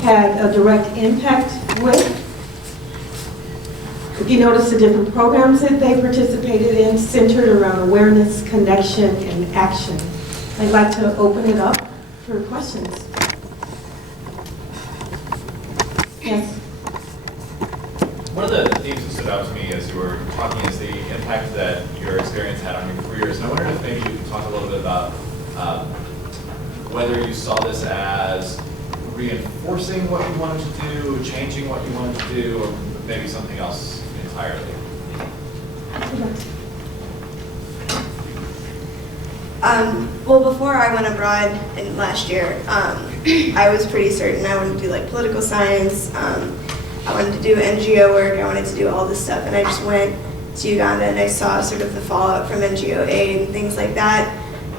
had a direct impact with. If you notice the different programs that they participated in centered around awareness, connection, and action. I'd like to open it up for questions. Yes? One of the themes that stood out to me as you were talking is the impact that your experience had on your careers. And I wondered if maybe you could talk a little bit about whether you saw this as reinforcing what you wanted to do, changing what you wanted to do, or maybe something else entirely. Well, before I went abroad in last year, I was pretty certain I wanted to do like political science. I wanted to do NGO work. I wanted to do all this stuff, and I just went to Uganda and I saw sort of the fallout from NGO aid and things like that.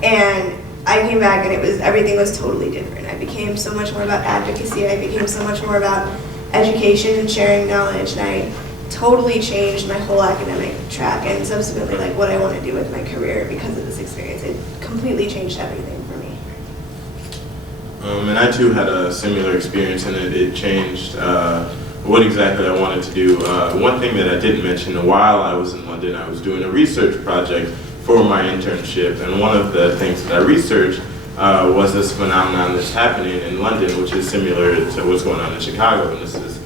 And I came back and everything was totally different. I became so much more about advocacy. I became so much more about education and sharing knowledge, and I totally changed my whole academic track and subsequently like what I want to do with my career because of this experience. It completely changed everything for me. And I too had a similar experience, and it changed what exactly I wanted to do. One thing that I didn't mention, while I was in London, I was doing a research project for my internship, and one of the things that I researched was this phenomenon that's happening in London, which is similar to what's going on in Chicago, and this is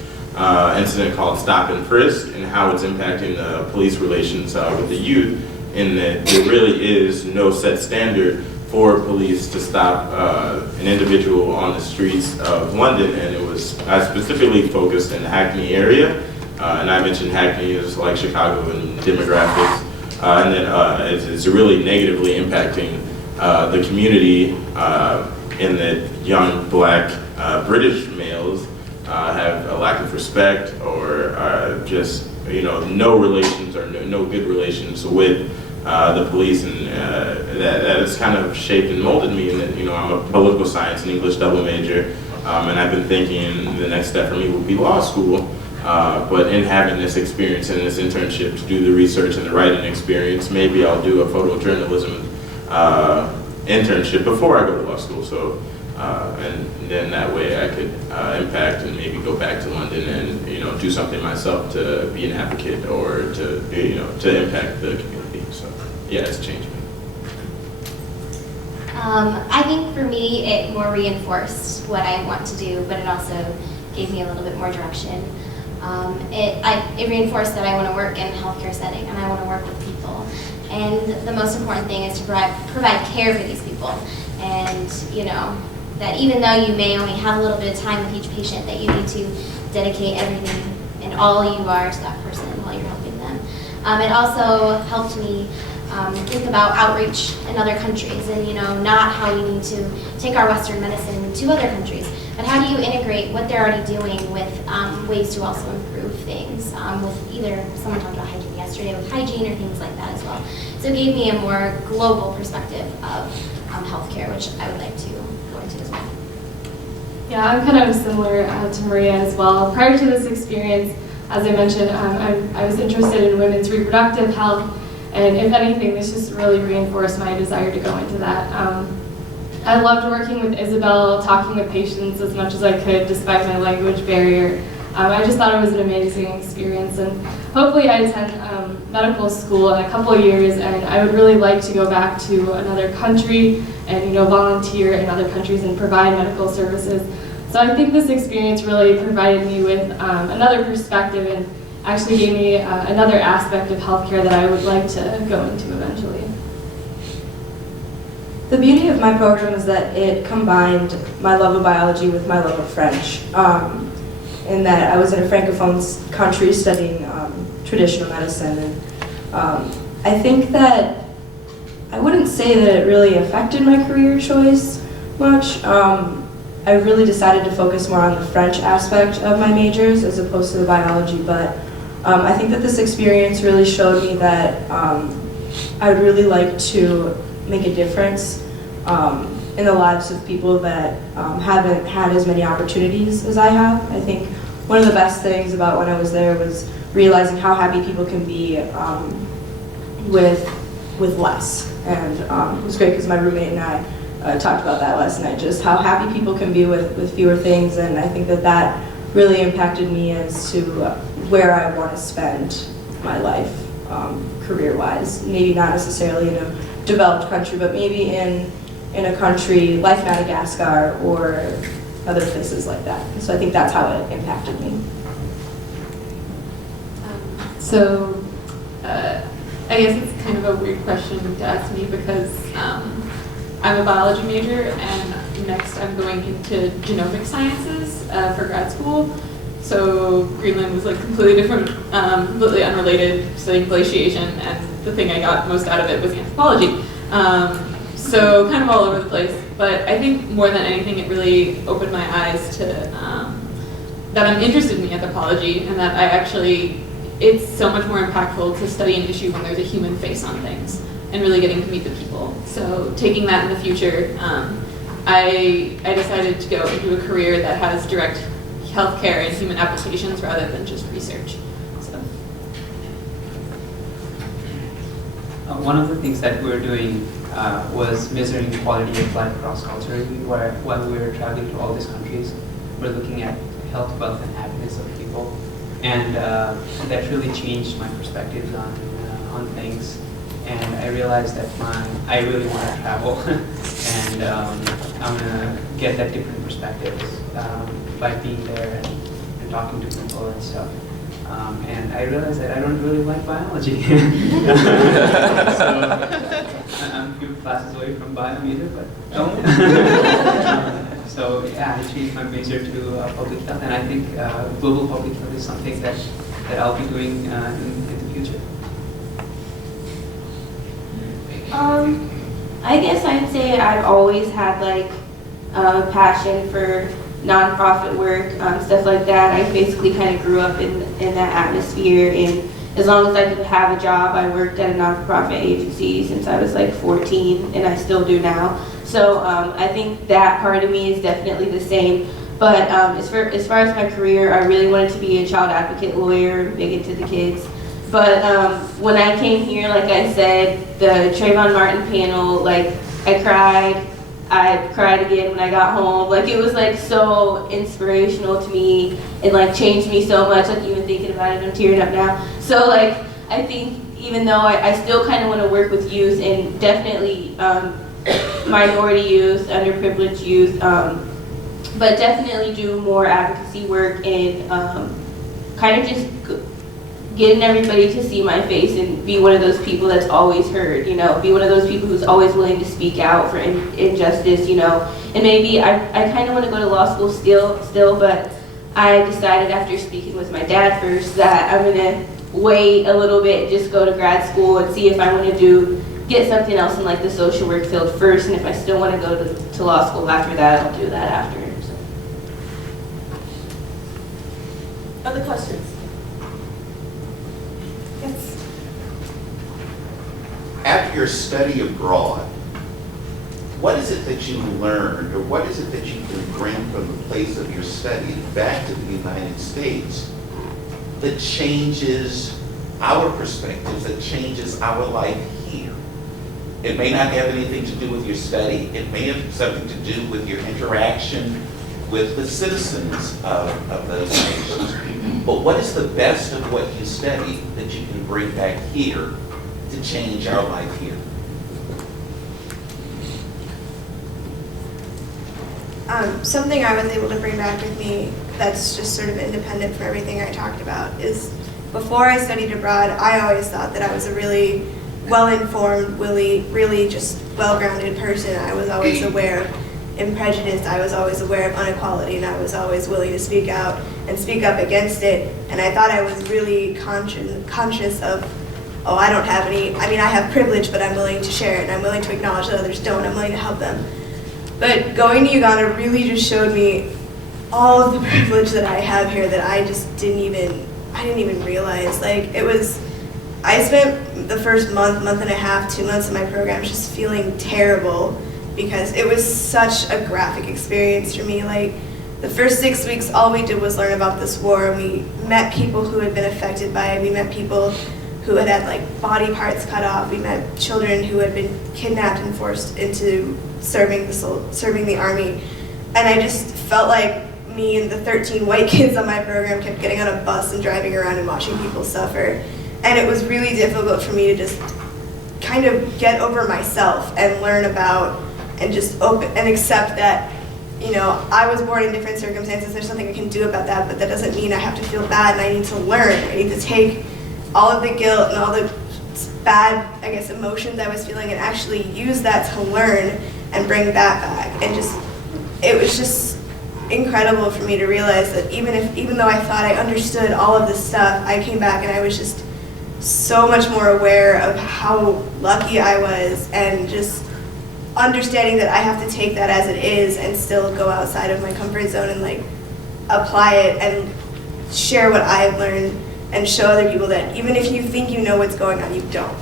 incident called stop and frisk, and how it's impacting police relations with the youth, in that there really is no set standard for police to stop an individual on the streets of London. And I specifically focused in the Hackney area, and I mentioned Hackney is like Chicago in demographics, and then it's really negatively impacting the community in that young black British males have a lack of respect, or just no relations or no good relations with the police, and that has kind of shaped and molded me. And that I'm a political science and English double major, and I've been thinking the next step for me would be law school. But in having this experience and this internship to do the research and the writing experience, maybe I'll do a photojournalism internship before I go to law school. So, and then that way I could impact and maybe go back to London and do something myself to be an advocate, or to impact the community. So yeah, it's changed me. I think for me it more reinforced what I want to do, but it also gave me a little bit more direction. It reinforced that I want to work in a healthcare setting and I want to work with people. And the most important thing is to provide care for these people. And that even though you may only have a little bit of time with each patient, that you need to dedicate everything and all you are to that person while you're helping them. It also helped me think about outreach in other countries, and not how we need to take our Western medicine to other countries, but how do you integrate what they're already doing with ways to also improve things, with either, someone talked about hygiene yesterday, with hygiene or things like that as well. So it gave me a more global perspective of healthcare, which I would like to go into as well. Yeah, I'm kind of similar to Maria as well. Prior to this experience, as I mentioned, I was interested in women's reproductive health, and if anything, this just really reinforced my desire to go into that. I loved working with Isabel, talking with patients as much as I could despite my language barrier. I just thought it was an amazing experience, and hopefully I attend medical school in a couple of years, and I would really like to go back to another country and volunteer in other countries and provide medical services. So I think this experience really provided me with another perspective and actually gave me another aspect of healthcare that I would like to go into eventually. The beauty of my program is that it combined my love of biology with my love of French. In that I was in a francophone country studying traditional medicine, and I think that I wouldn't say that it really affected my career choice much. I really decided to focus more on the French aspect of my majors as opposed to the biology, but I think that this experience really showed me that I would really like to make a difference in the lives of people that haven't had as many opportunities as I have. I think one of the best things about when I was there was realizing how happy people can be with less. And it was great because my roommate and I talked about that last night, just how happy people can be with fewer things, and I think that that really impacted me as to where I want to spend my life career-wise. Maybe not necessarily in a developed country, but maybe in a country like Madagascar or other places like that. So I think that's how it impacted me. So I guess it's kind of a weird question to ask me because I'm a biology major and next I'm going into genomic sciences for grad school. So Greenland was like completely different, completely unrelated, studying glaciation, and the thing I got most out of it was anthropology. So kind of all over the place. But I think more than anything, it really opened my eyes to that I'm interested in anthropology, and that I actually, it's so much more impactful to study an issue when there's a human face on things and really getting to meet the people. So taking that in the future, I decided to go into a career that has direct healthcare and human applications rather than just research. So. One of the things that we were doing was measuring the quality of life cross-culturally while we were traveling to all these countries. We're looking at health, wealth, and happiness of people. And that really changed my perspectives on things. And I realized that I really want to travel, and I'm gonna get that different perspectives by being there and talking to people and stuff. And I realized that I don't really like biology. So I'm a few classes away from bio major, but don't. So yeah, I changed my major to public health, and I think global public health is something that I'll be doing in the future. I guess I'd say I've always had like a passion for nonprofit work, stuff like that. I basically kind of grew up in that atmosphere, and as long as I could have a job, I worked at a nonprofit agency since I was like 14, and I still do now. So I think that part of me is definitely the same. But as far as my career, I really wanted to be a child advocate lawyer, big into the kids. But when I came here, like I said, the Trayvon Martin panel, like I cried again when I got home. Like it was like so inspirational to me and like changed me so much. Like even thinking about it, I'm tearing up now. So like I think even though I still kind of want to work with youth, and definitely minority youth, underprivileged youth, but definitely do more advocacy work and kind of just getting everybody to see my face and be one of those people that's always heard, you know, be one of those people who's always willing to speak out for injustice, you know. And maybe I kind of want to go to law school still, but I decided after speaking with my dad first that I'm going to wait a little bit, just go to grad school and see if I want to get something else in like the social work field first, and if I still want to go to law school after that, I'll do that after. So. Other questions? Yes. After your study abroad, what is it that you learned, or what is it that you can bring from the place of your study back to the United States that changes our perspectives, that changes our life here? It may not have anything to do with your study. It may have something to do with your interaction with the citizens of those nations. But what is the best of what you study that you can bring back here to change our life here? Something I was able to bring back with me that's just sort of independent from everything I talked about is before I studied abroad, I always thought that I was a really well-informed, really just well-grounded person. I was always aware of prejudice, I was always aware of inequality, and I was always willing to speak out and speak up against it. And I thought I was really conscious of, oh, I don't have any, I mean, I have privilege, but I'm willing to share it, and I'm willing to acknowledge that others don't, I'm willing to help them. But going to Uganda really just showed me all of the privilege that I have here that I just didn't even realize. Like, it was, I spent the first month and a half, 2 months of my program just feeling terrible because it was such a graphic experience for me. Like, the first 6 weeks, all we did was learn about this war, and we met people who had been affected by it. We met people who had had like body parts cut off. We met children who had been kidnapped and forced into serving the army. And I just felt like me and the 13 white kids on my program kept getting on a bus and driving around and watching people suffer. And it was really difficult for me to just kind of get over myself and learn about and just open and accept that, you know, I was born in different circumstances. There's something I can do about that, but that doesn't mean I have to feel bad and I need to learn. I need to take all of the guilt and all the bad, I guess, emotions I was feeling and actually use that to learn and bring that back. And just, it was just incredible for me to realize that even though I thought I understood all of this stuff, I came back and I was just so much more aware of how lucky I was, and just understanding that I have to take that as it is and still go outside of my comfort zone and like apply it and share what I've learned and show other people that even if you think you know what's going on, you don't.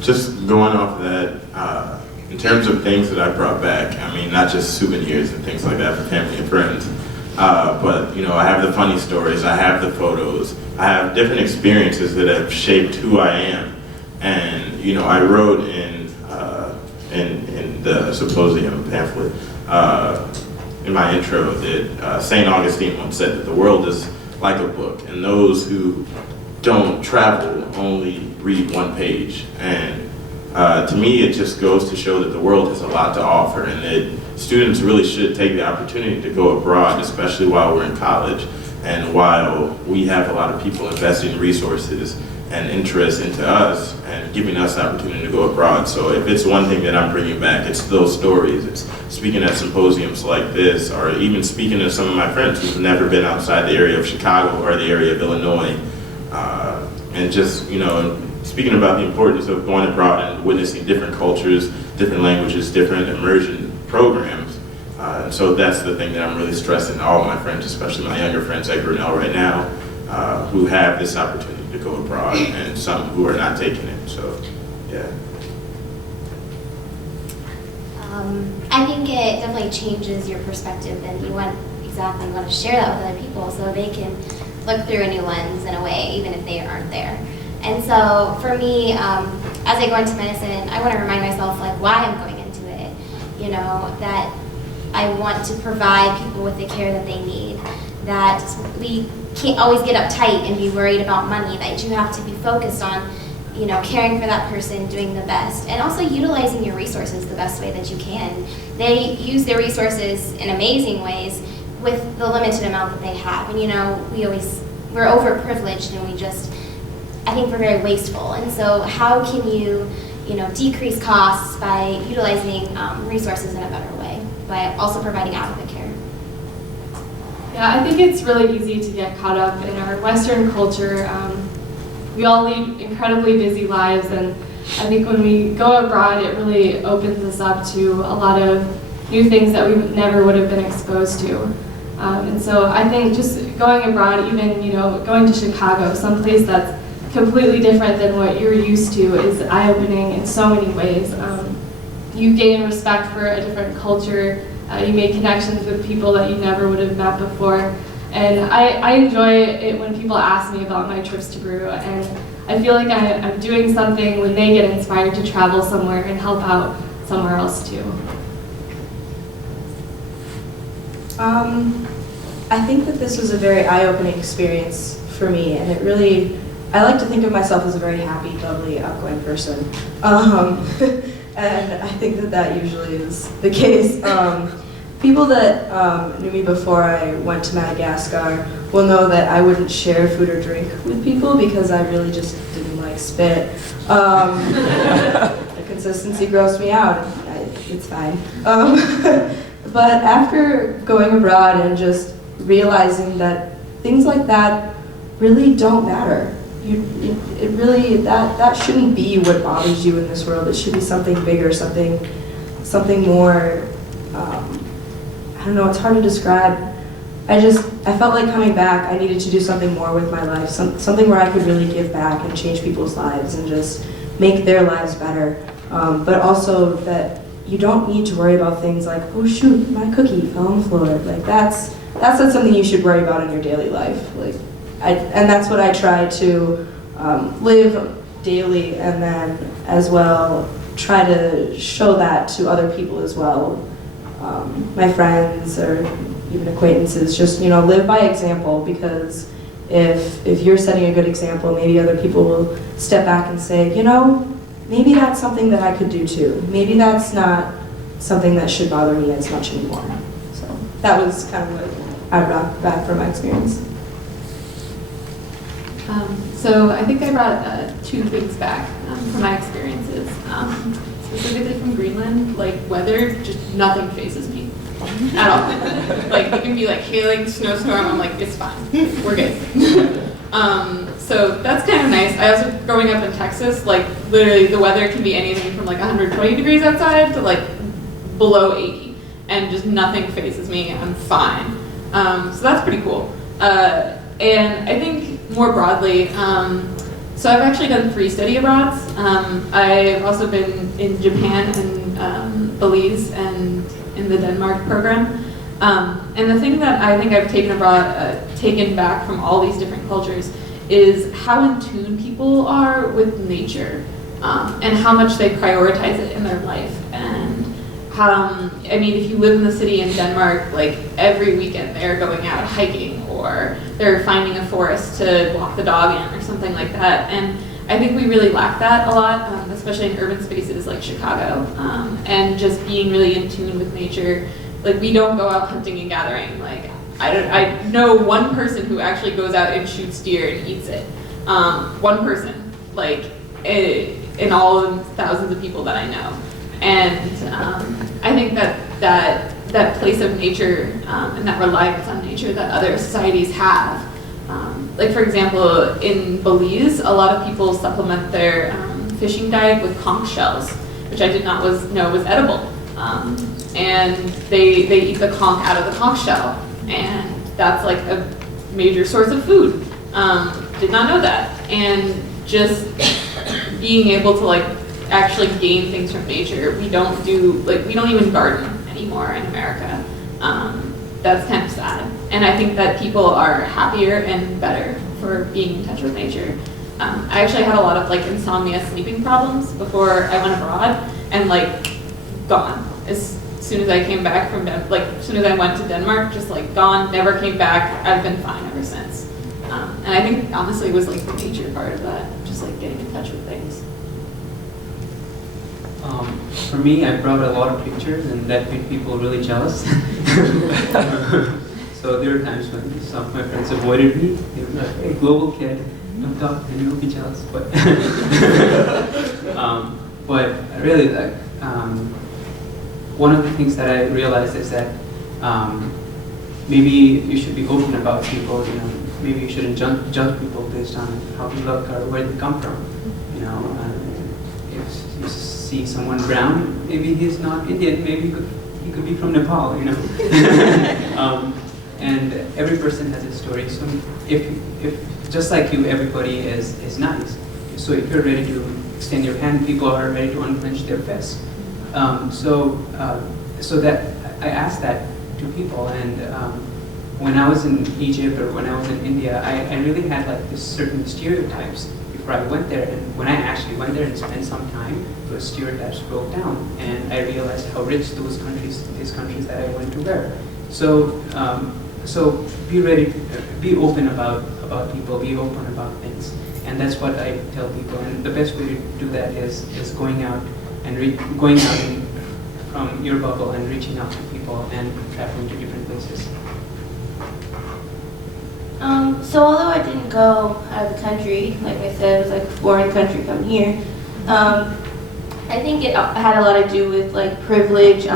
Just going off of that, in terms of things that I brought back, I mean, not just souvenirs and things like that for family and friends, but, you know, I have the funny stories, I have the photos, I have different experiences that have shaped who I am. And, you know, I wrote in the symposium pamphlet, in my intro, that St. Augustine once said that the world is like a book, and those who don't travel only read one page. And to me, it just goes to show that the world has a lot to offer, and that students really should take the opportunity to go abroad, especially while we're in college, and while we have a lot of people investing resources and interest into us and giving us the opportunity to go abroad. So if it's one thing that I'm bringing back, it's those stories. It's speaking at symposiums like this, or even speaking to some of my friends who've never been outside the area of Chicago or the area of Illinois, and just, you know, speaking about the importance of going abroad and witnessing different cultures, different languages, different immersion programs. So that's the thing that I'm really stressing to all of my friends, especially my younger friends at Grinnell right now, who have this opportunity to go abroad, and some who are not taking it. So, yeah. I think it definitely changes your perspective, and you want to share that with other people so they can look through a new lens in a way, even if they aren't there. And so for me, as I go into medicine, I want to remind myself like why I'm going into it. You know, that I want to provide people with the care that they need, that we can't always get uptight and be worried about money, that you have to be focused on, you know, caring for that person, doing the best, and also utilizing your resources the best way that you can. They use their resources in amazing ways with the limited amount that they have. And you know, we're overprivileged, and I think we're very wasteful. And so how can you decrease costs by utilizing resources in a better way, by also providing adequate care? Yeah, I think it's really easy to get caught up in our Western culture. We all lead incredibly busy lives, and I think when we go abroad, it really opens us up to a lot of new things that we never would have been exposed to. And so I think just going abroad, even going to Chicago, someplace that's completely different than what you're used to, is eye-opening in so many ways. You gain respect for a different culture. You make connections with people that you never would have met before. And I enjoy it when people ask me about my trips to Peru, and I feel like I'm doing something when they get inspired to travel somewhere and help out somewhere else too. I think that this was a very eye-opening experience for me, and I like to think of myself as a very happy, bubbly, outgoing person. And I think that usually is the case. People that knew me before I went to Madagascar will know that I wouldn't share food or drink with people because I really just didn't like spit. The consistency grossed me out. It's fine. But after going abroad and just realizing that things like that really don't matter. That shouldn't be what bothers you in this world. It should be something bigger, something more, I don't know, it's hard to describe. I felt like coming back, I needed to do something more with my life, something where I could really give back and change people's lives and just make their lives better. But also that you don't need to worry about things like, oh shoot, my cookie fell on the floor. Like that's not something you should worry about in your daily life. Like, and that's what I try to live daily, and then as well try to show that to other people as well, my friends or even acquaintances. Just live by example, because if you're setting a good example, maybe other people will step back and say, maybe that's something that I could do too. Maybe that's not something that should bother me as much anymore. So that was kind of what I brought back from my experience. So I think I brought 2 things back from my experiences. Specifically from Greenland, like weather, just nothing phases me at all. Like it can be like hailing, snowstorm, I'm like, it's fine, we're good. So that's kind of nice. I also, growing up in Texas, like literally the weather can be anything from like 120 degrees outside to like below 80, and just nothing phases me, I'm fine. So that's pretty cool. And I think more broadly, so I've actually done 3 study abroads. I've also been in Japan and Belize and in the Denmark program. And the thing that I think I've taken back from all these different cultures is how in tune people are with nature, and how much they prioritize it in their life. And I mean, if you live in the city in Denmark, like every weekend they're going out hiking, or they're finding a forest to walk the dog in or something like that. And I think we really lack that a lot, especially in urban spaces like Chicago, and just being really in tune with nature. Like we don't go out hunting and gathering. Like I know one person who actually goes out and shoots deer and eats it. One person, like in all of the thousands of people that I know. And I think that place of nature and that reliance on nature that other societies have. Like for example, in Belize, a lot of people supplement their fishing diet with conch shells, which I did not know was edible. And they eat the conch out of the conch shell, and that's like a major source of food. Did not know that. And just being able to like actually gain things from nature. We don't even garden anymore in America. That's kind of sad. And I think that people are happier and better for being in touch with nature. I actually had a lot of like insomnia sleeping problems before I went abroad, and like gone. As soon as I came back from as soon as I went to Denmark, just like gone, never came back. I've been fine ever since. And I think honestly it was like the nature part of that, just like getting in touch with things. For me, I brought a lot of pictures, and that made people really jealous. So there were times when some of my friends avoided me. They were like, "Hey, global kid, don't talk, and you'll be jealous." But really, like, one of the things that I realized is that maybe you should be open about people. Maybe you shouldn't judge people based on how they look or where they come from. If you see someone brown, maybe he's not Indian. Maybe he could be from Nepal. And every person has a story. So if just like you, everybody is nice. So if you're ready to extend your hand, people are ready to unclench their fist. So that I asked that to people, and when I was in Egypt or when I was in India, I really had like this certain stereotypes before I went there, and when I actually went there and spent some time, those stereotypes broke down, and I realized how rich these countries that I went to were. So be ready, be open about people, be open about things, and that's what I tell people. And the best way to do that is going out from your bubble and reaching out to people and traveling to different places. So although I didn't go out of the country, like I said, it was like a foreign country coming here, I think it had a lot to do with like privilege.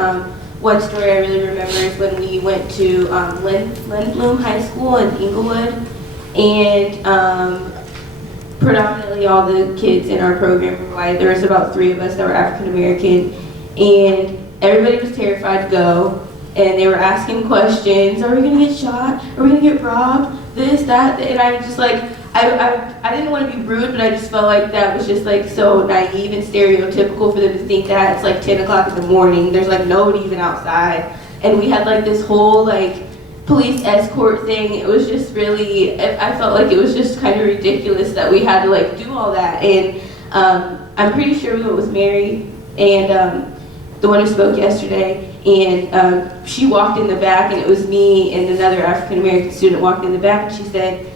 One story I really remember is when we went to Lindblom High School in Inglewood, and predominantly all the kids in our program were white. There was about 3 of us that were African American, and everybody was terrified to go, and they were asking questions. Are we gonna get shot? Are we gonna get robbed? This, that, and I was just like, I didn't want to be rude, but I just felt like that was just like so naive and stereotypical for them to think that. It's like 10 o'clock in the morning, there's like nobody even outside, and we had like this whole like police escort thing. It was just really, I felt like it was just kind of ridiculous that we had to like do all that. And I'm pretty sure it was Mary and the one who spoke yesterday, and she walked in the back, and it was me and another African American student walked in the back, and she said,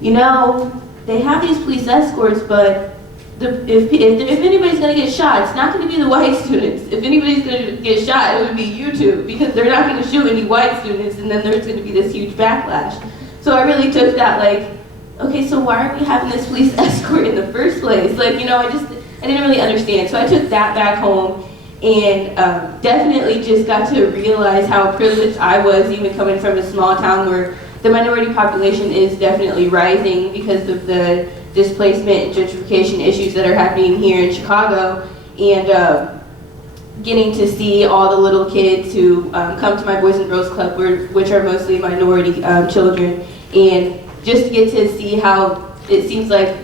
you know, they have these police escorts, but if anybody's going to get shot, it's not going to be the white students. If anybody's going to get shot, it would be you two, because they're not going to shoot any white students, and then there's going to be this huge backlash. So I really took that like, okay, so why aren't we having this police escort in the first place? Like, you know, I didn't really understand. So I took that back home and definitely just got to realize how privileged I was, even coming from a small town where the minority population is definitely rising because of the displacement and gentrification issues that are happening here in Chicago, and getting to see all the little kids who come to my Boys and Girls Club, which are mostly minority children, and just get to see how it seems like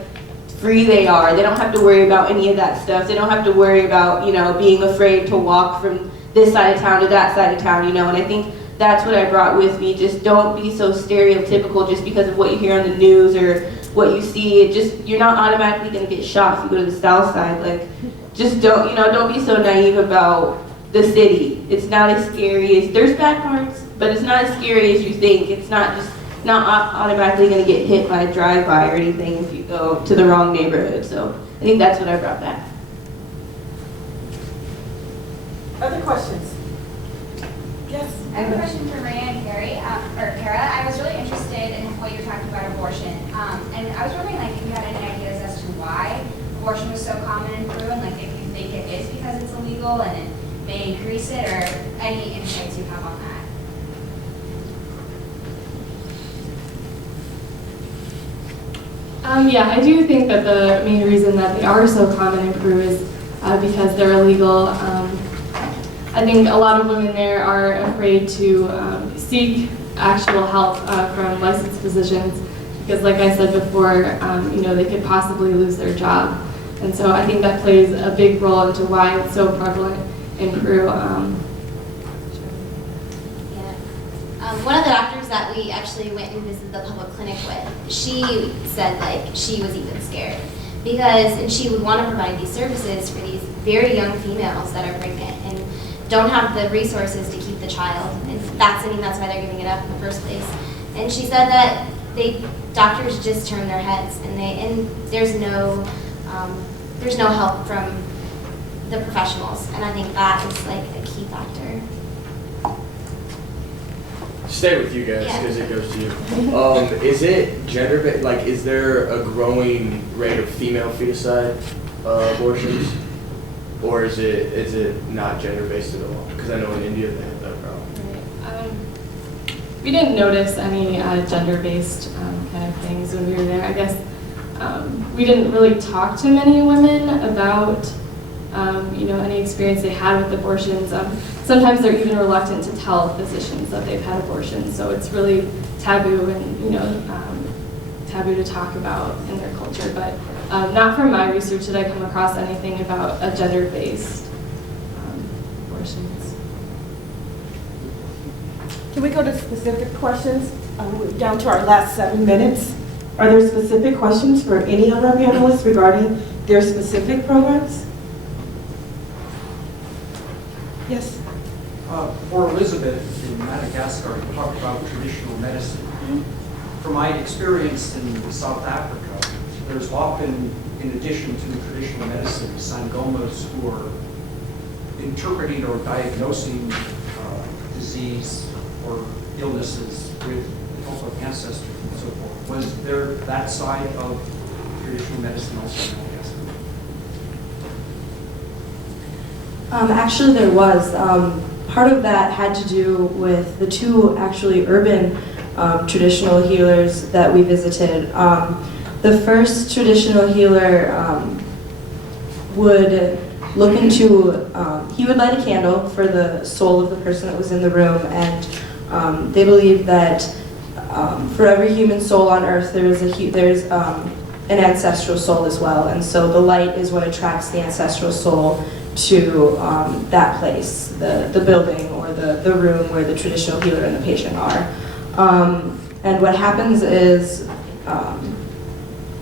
free they are. They don't have to worry about any of that stuff. They don't have to worry about, you know, being afraid to walk from this side of town to that side of town, you know, and I think that's what I brought with me. Just don't be so stereotypical just because of what you hear on the news or what you see. You're not automatically going to get shot if you go to the south side. Like, just don't be so naive about the city. It's not as scary as, there's bad parts, but it's not as scary as you think. It's not automatically going to get hit by a drive-by or anything if you go to the wrong neighborhood. So I think that's what I brought back. Other questions? Yes? I have a question for Maria and Kara. I was really interested in what you were talking about abortion. And I was wondering, like, if you had any ideas as to why abortion was so common in Peru, and like if you think it is because it's illegal and it may increase it, or any insights you have on that. Yeah, I do think that the main reason that they are so common in Peru is because they're illegal. I think a lot of women there are afraid to seek actual help from licensed physicians because, like I said before, they could possibly lose their job. And so I think that plays a big role into why it's so prevalent in Peru. One of the doctors that we actually went and visited the public clinic with, she said like she was even scared and she would want to provide these services for these very young females that are pregnant and don't have the resources to keep the child. And that's why they're giving it up in the first place. And she said that doctors just turn their heads and there's no help from the professionals. And I think that is like a key factor. Stay with you guys because it goes to you. Is it gender-based? Like, is there a growing rate of female feticide abortions, or is it not gender-based at all? Because I know in India they have that problem. We didn't notice any gender-based kind of things when we were there. I guess we didn't really talk to many women about any experience they had with abortions. Sometimes they're even reluctant to tell physicians that they've had abortions, so it's really taboo and taboo to talk about in their culture. But not from my research did I come across anything about a gender-based abortions. Can we go to specific questions? We're down to our last 7 minutes. Are there specific questions for any of our panelists regarding their specific programs? Yes. For Elizabeth in Madagascar, you talked about traditional medicine. From my experience in South Africa, there's often, in addition to traditional medicine, sangomas who are interpreting or diagnosing disease or illnesses with the help of ancestors and so forth. Was there that side of traditional medicine also in Madagascar? Actually, there was. Part of that had to do with the two actually urban traditional healers that we visited. The first traditional healer would look into, he would light a candle for the soul of the person that was in the room, and they believed that for every human soul on earth there's an ancestral soul as well, and so the light is what attracts the ancestral soul to that place, the building or the room where the traditional healer and the patient are. And what happens is,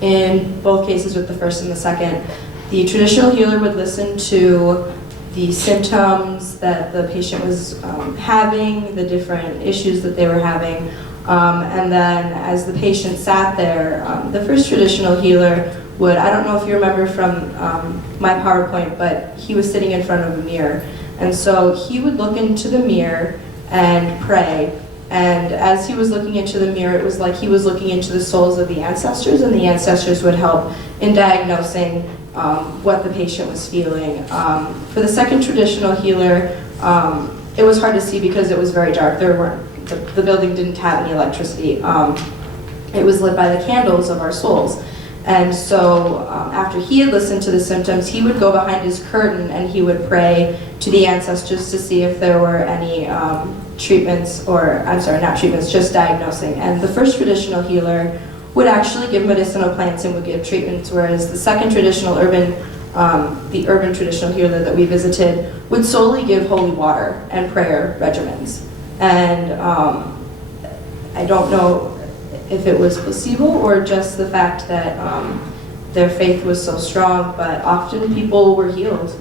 in both cases with the first and the second, the traditional healer would listen to the symptoms that the patient was having, the different issues that they were having, and then as the patient sat there, the first traditional healer would, I don't know if you remember from my PowerPoint, but he was sitting in front of a mirror. And so he would look into the mirror and pray. And as he was looking into the mirror, it was like he was looking into the souls of the ancestors, and the ancestors would help in diagnosing what the patient was feeling. For the second traditional healer, it was hard to see because it was very dark. The building didn't have any electricity. It was lit by the candles of our souls. And so after he had listened to the symptoms, he would go behind his curtain and he would pray to the ancestors to see if there were any treatments, or I'm sorry, not treatments, just diagnosing. And the first traditional healer would actually give medicinal plants and would give treatments, whereas the second traditional the urban traditional healer that we visited would solely give holy water and prayer regimens. And I don't know if it was placebo or just the fact that their faith was so strong, but often people were healed.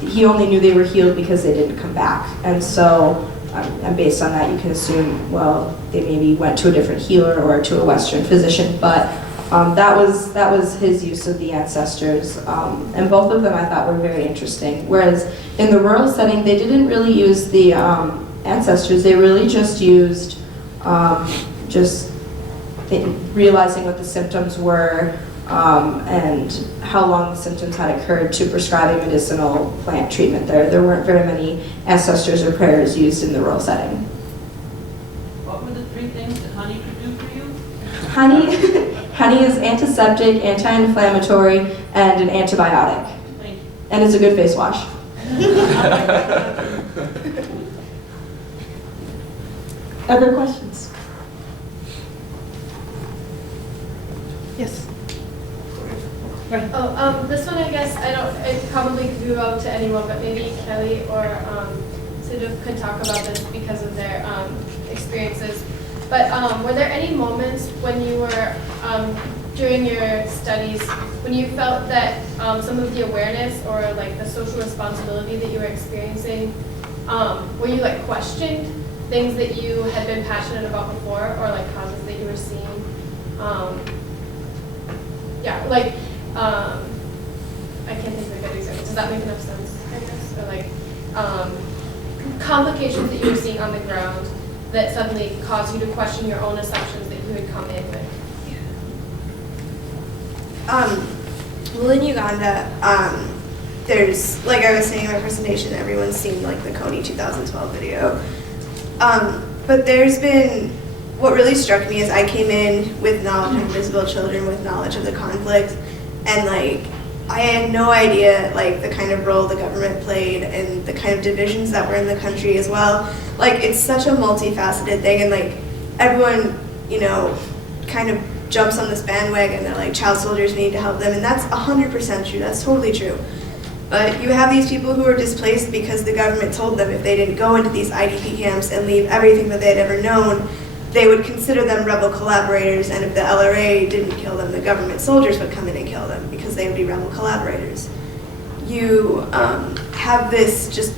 He only knew they were healed because they didn't come back. And so, and based on that, you can assume, well, they maybe went to a different healer or to a Western physician, but that was his use of the ancestors. And both of them I thought were very interesting. Whereas in the rural setting, they didn't really use the ancestors, they really just used realizing what the symptoms were and how long the symptoms had occurred to prescribe a medicinal plant treatment there. There weren't very many ancestors or prayers used in the rural setting. What were the 3 things that honey could do for you? Honey is antiseptic, anti-inflammatory, and an antibiotic. Thank you. And it's a good face wash. Other questions? Yes. Oh, this one I guess it probably could go out to anyone, but maybe Kelly or Sidhu could talk about this because of their experiences. But were there any moments when you were, during your studies, when you felt that some of the awareness or like the social responsibility that you were experiencing, were you like questioned things that you had been passionate about before, or like causes that you were seeing? Yeah, like, I can't think of a good example. Does that make enough sense, I guess? Or like, complications that you were seeing on the ground that suddenly caused you to question your own assumptions that you had come in with? Well, in Uganda, there's, like I was saying in my presentation, everyone's seen like the Coney 2012 video. But there's been, what really struck me is I came in with knowledge of invisible children, with knowledge of the conflict, and like, I had no idea like the kind of role the government played and the kind of divisions that were in the country as well. Like, it's such a multifaceted thing, and like, everyone, you know, kind of jumps on this bandwagon that like child soldiers, we need to help them, and that's 100% true, that's totally true. But you have these people who are displaced because the government told them if they didn't go into these IDP camps and leave everything that they had ever known, they would consider them rebel collaborators, and if the LRA didn't kill them, the government soldiers would come in and kill them because they would be rebel collaborators. You have this just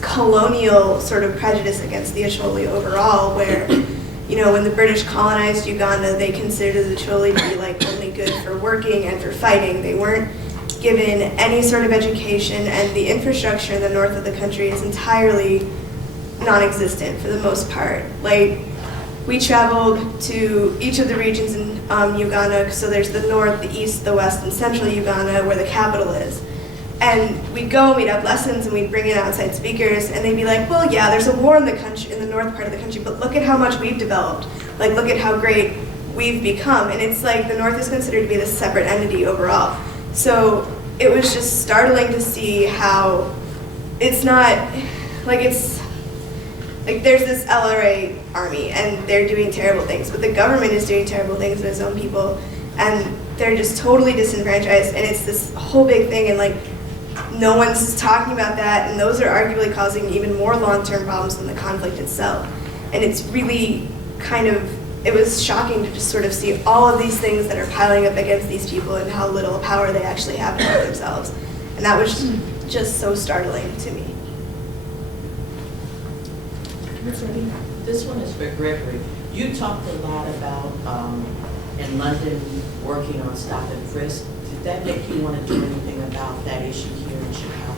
colonial sort of prejudice against the Acholi overall, where, you know, when the British colonized Uganda, they considered the Acholi to be like only good for working and for fighting. They weren't given any sort of education, and the infrastructure in the north of the country is entirely non-existent for the most part. Like, we traveled to each of the regions in Uganda, so there's the north, the east, the west, and central Uganda, where the capital is. And we'd go and we'd have lessons and we'd bring in outside speakers, and they'd be like, well, yeah, there's a war in the country, in the north part of the country, but look at how much we've developed. Like, look at how great we've become. And it's like the north is considered to be this separate entity overall. So it was just startling to see how it's not, like, it's, like, there's this LRA army and they're doing terrible things, but the government is doing terrible things to its own people, and they're just totally disenfranchised, and it's this whole big thing, and like, no one's talking about that, and those are arguably causing even more long-term problems than the conflict itself. And it's really it was shocking to just sort of see all of these things that are piling up against these people and how little power they actually have over themselves. And that was just so startling to me. This one is for Gregory. You talked a lot about, in London, working on stop and frisk. Did that make you want to do anything about that issue here in Chicago?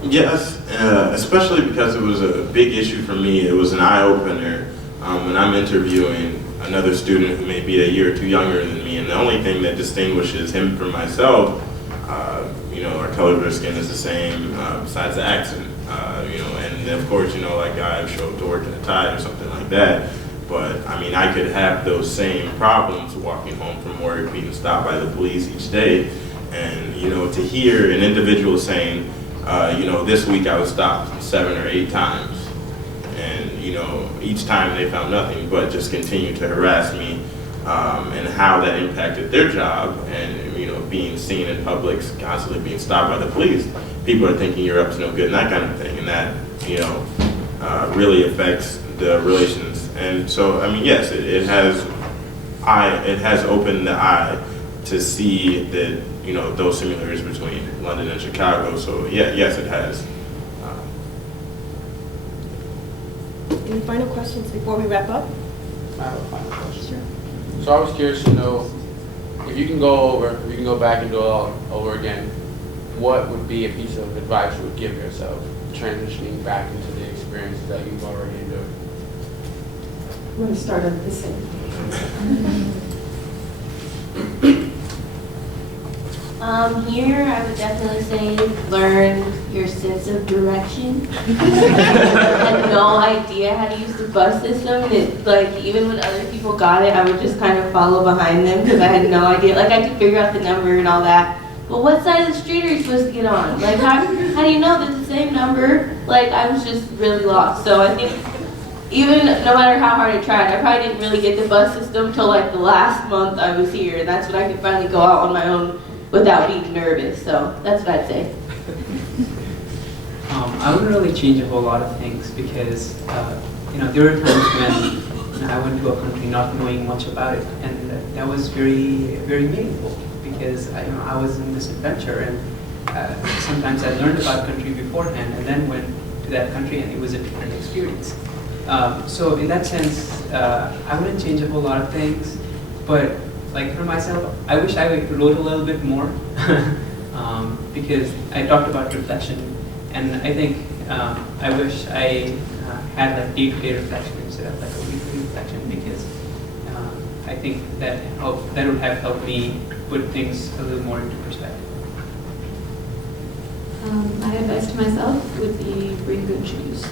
Yes, especially because it was a big issue for me. It was an eye-opener when I'm interviewing another student who may be a year or two younger than me, and the only thing that distinguishes him from myself, our color of our skin is the same, besides the accent, and of course, like I show up to work in a tie or something like that. But I mean, I could have those same problems walking home from work, being stopped by the police each day, and to hear an individual saying, this week I was stopped 7 or 8 times, and each time they found nothing but just continued to harass me, and how that impacted their job, and being seen in public, constantly being stopped by the police. People are thinking you're up to no good and that kind of thing, and that really affects the relations. And so, I mean, yes, it has opened the eye to see that those similarities between London and Chicago. So yeah, yes, it has. Any final questions before we wrap up? I have a final question. Sure. So I was curious to know, if you can go back and do it all over again, what would be a piece of advice you would give yourself transitioning back into the experiences that you've already endured? I'm going to start on this end. Here, I would definitely say learn your sense of direction. I had no idea how to use the bus system. Even when other people got it, I would just kind of follow behind them because I had no idea. I could figure out the number and all that. But what side of the street are you supposed to get on? How do you know that it's the same number? I was just really lost. So I think even no matter how hard I tried, I probably didn't really get the bus system until the last month I was here. And that's when I could finally go out on my own without being nervous. So that's what I'd say. I wouldn't really change a whole lot of things because, there were times when I went to a country not knowing much about it, and that was very, very meaningful because I was in this adventure, and sometimes I learned about country beforehand and then went to that country and it was a different experience. So in that sense, I wouldn't change a whole lot of things, but for myself, I wish I wrote a little bit more because I talked about reflection, and I think I wish I had day-to-day reflection instead of a weekly reflection because I think that would have helped me put things a little more into perspective. My advice to myself would be bring good shoes.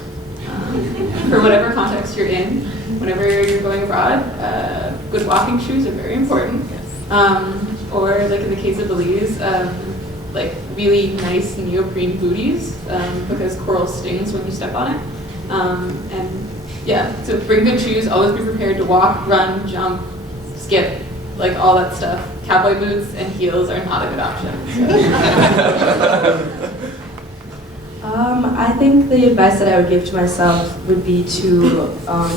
For whatever context you're in, whenever you're going abroad, good walking shoes are very important. Or in the case of Belize, really nice neoprene booties because coral stings when you step on it. So bring good shoes, always be prepared to walk, run, jump, skip, all that stuff. Cowboy boots and heels are not a good option. I think the advice that I would give to myself would be to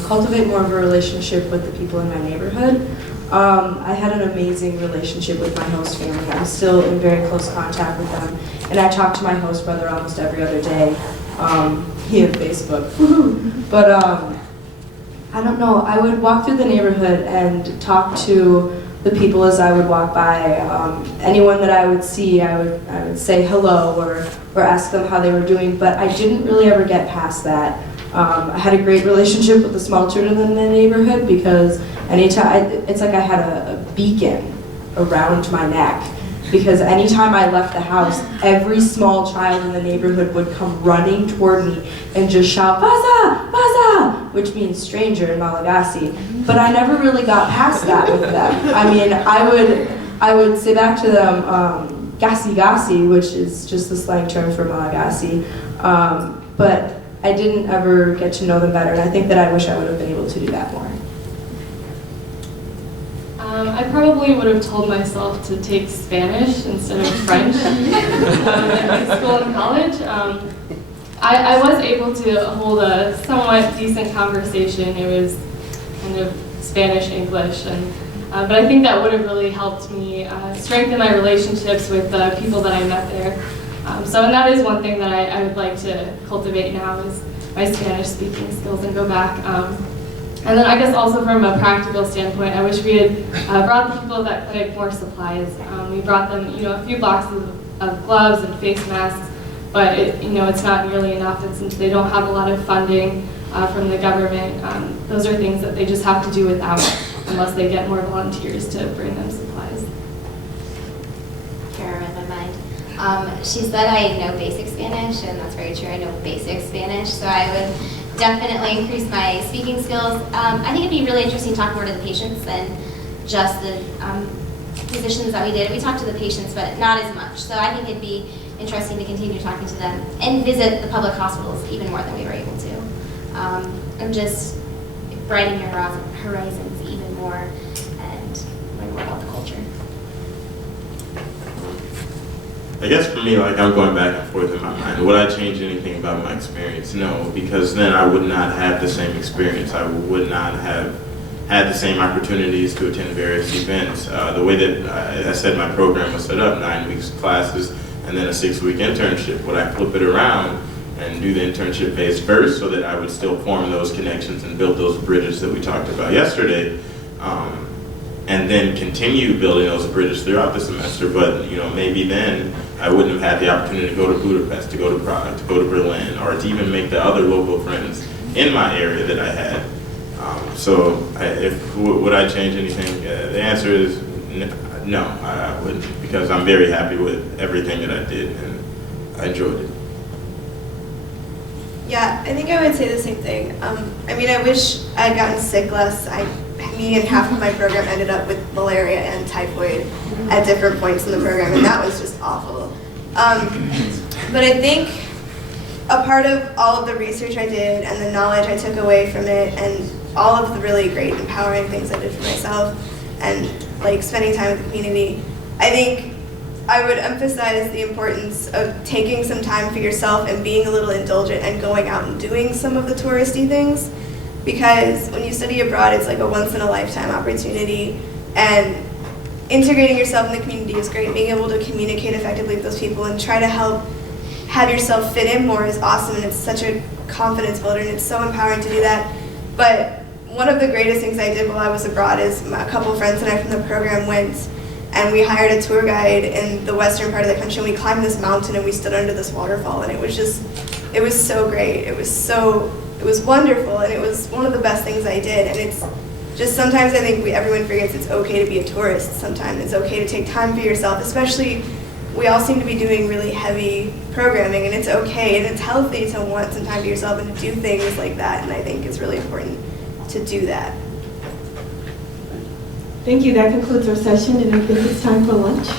cultivate more of a relationship with the people in my neighborhood. I had an amazing relationship with my host family. I'm still in very close contact with them, and I talk to my host brother almost every other day via Facebook. But I don't know, I would walk through the neighborhood and talk to the people as I would walk by. Anyone that I would see, I would say hello or ask them how they were doing, but I didn't really ever get past that. I had a great relationship with the small children in the neighborhood because anytime, it's like I had a beacon around my neck because anytime I left the house, every small child in the neighborhood would come running toward me and just shout, "Baza! Baza!" which means stranger in Malagasy. But I never really got past that with them. I mean, I would say back to them, "Gasi Gasi," which is just the slang term for Malagasy. But I didn't ever get to know them better, and I think that I wish I would have been able to do that more. I probably would have told myself to take Spanish instead of French in high school and college. I was able to hold a somewhat decent conversation. It was kind of Spanish-English, but I think that would have really helped me strengthen my relationships with the people that I met there. And that is one thing that I would like to cultivate now is my Spanish speaking skills and go back. And then I guess also from a practical standpoint, I wish we had brought the people of that clinic more supplies. We brought them, a few boxes of gloves and face masks, but it's not nearly enough. And since they don't have a lot of funding from the government, those are things that they just have to do without unless they get more volunteers to bring them supplies. Kara read my mind. She said I know basic Spanish, and that's very true. I know basic Spanish, so I would definitely increase my speaking skills. I think it'd be really interesting to talk more to the patients than just the physicians that we did. We talked to the patients, but not as much. So I think it'd be interesting to continue talking to them and visit the public hospitals even more than we were able to. And just broaden your horizons even more and learn more about the culture. I guess for me, like, I'm going back and forth in my mind. Would I change anything about my experience? No, because then I would not have the same experience. I would not have had the same opportunities to attend various events. The way that I said my program was set up, 9 weeks of classes and then a 6-week internship. Would I flip it around and do the internship phase first so that I would still form those connections and build those bridges that we talked about yesterday? And then continue building those bridges throughout the semester, but maybe then I wouldn't have had the opportunity to go to Budapest, to go to Prague, to go to Berlin, or to even make the other local friends in my area that I had. Would I change anything? The answer is no, I wouldn't, because I'm very happy with everything that I did and I enjoyed it. Yeah, I think I would say the same thing. I wish I'd gotten sick less. Me and half of my program ended up with malaria and typhoid at different points in the program, and that was just awful. But I think a part of all of the research I did and the knowledge I took away from it and all of the really great empowering things I did for myself and like spending time with the community, I think I would emphasize the importance of taking some time for yourself and being a little indulgent and going out and doing some of the touristy things. Because when you study abroad, it's like a once-in-a-lifetime opportunity, and integrating yourself in the community is great. Being able to communicate effectively with those people and try to help have yourself fit in more is awesome, and it's such a confidence builder, and it's so empowering to do that. But one of the greatest things I did while I was abroad is a couple friends and I from the program went and we hired a tour guide in the western part of the country, and we climbed this mountain and we stood under this waterfall, and it was so great. It was wonderful, and it was one of the best things I did. And it's just sometimes I think everyone forgets it's okay to be a tourist. Sometimes it's okay to take time for yourself, especially we all seem to be doing really heavy programming, and it's okay and it's healthy to want some time for yourself and to do things like that. And I think it's really important to do that. Thank you. That concludes our session, and I think it's time for lunch.